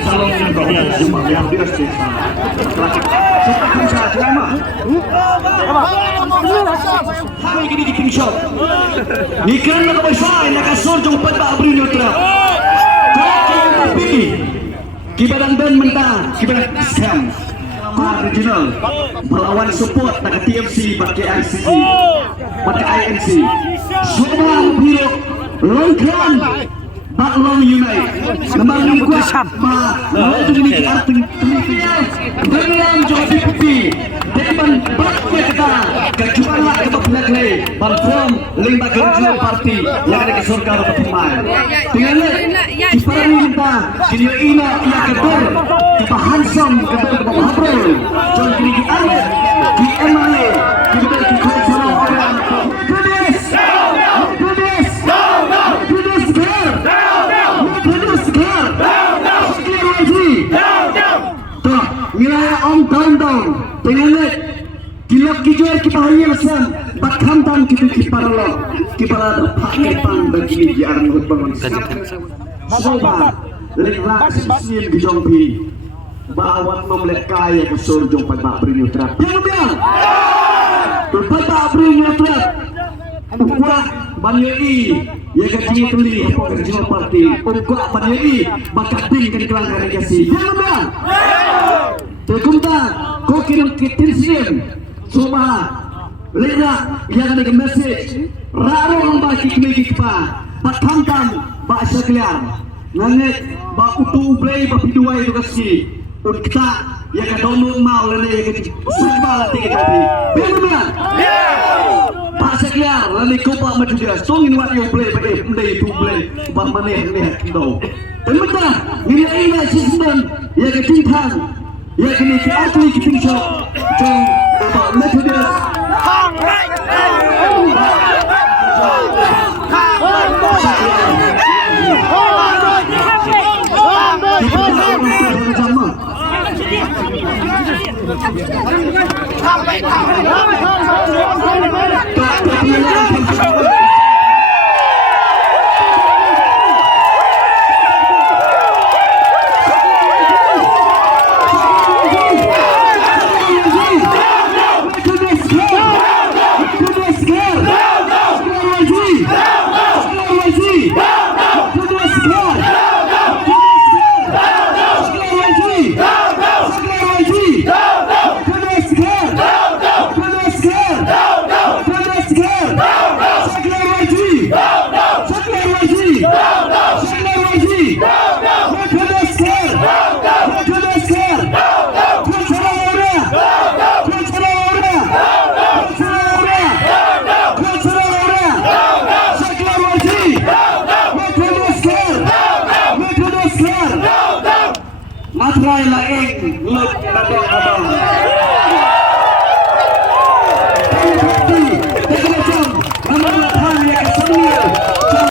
Salong Bah Methodios Hai gini di tynshop. Nikan na kabay nakasorjong Bah Methodios. Tapi kibaran band mentah, kibaran scam. Original melawan support pakai TFC, pakai ICC, pakai INC. Semua biru longkran Baklong Unite. Kembali kuat Bah lalu ini arti dalam joki pipi. Depan baknya kita kecuali kita pelakle from lima kerja parti yang ada ke surga atau pemain. Dengan kita minta kini ina ia kedor kita handsome kedor kita habrol. Jangan kini kita di MLA kita di konsol orang. Wilayah Om Down dengan kilap kijual kipahaya sam bakham dan kita kiparalo kipara pakai pang bagi di armut bangun soba lekla sisi bijongpi bawat nomlek kaya ke surjong Bah Methodios biang Bah Methodios ukuat banyai ya gaji tuli apa kerja parti ukuat banyai bakat tinggal kelanggar negasi biang Tekumta, kau kirim kitirsim, coba lihat yang ada message. Raro bagi kami kita, patangkan Bah Shakliar, nanget Bah utu play Bah video itu kasih. Kita yang kedono mau lele yang sebal tiga kali. Bagaimana? Bah Shakliar, lele kau Bah Methodios, tongin wat yang play, itu play, Bah mana kita. Temuta, ini sistem yang kecintaan. Ya kini asli tynshop jong Bah Methodios thang right Matrai laeng lut abang-abang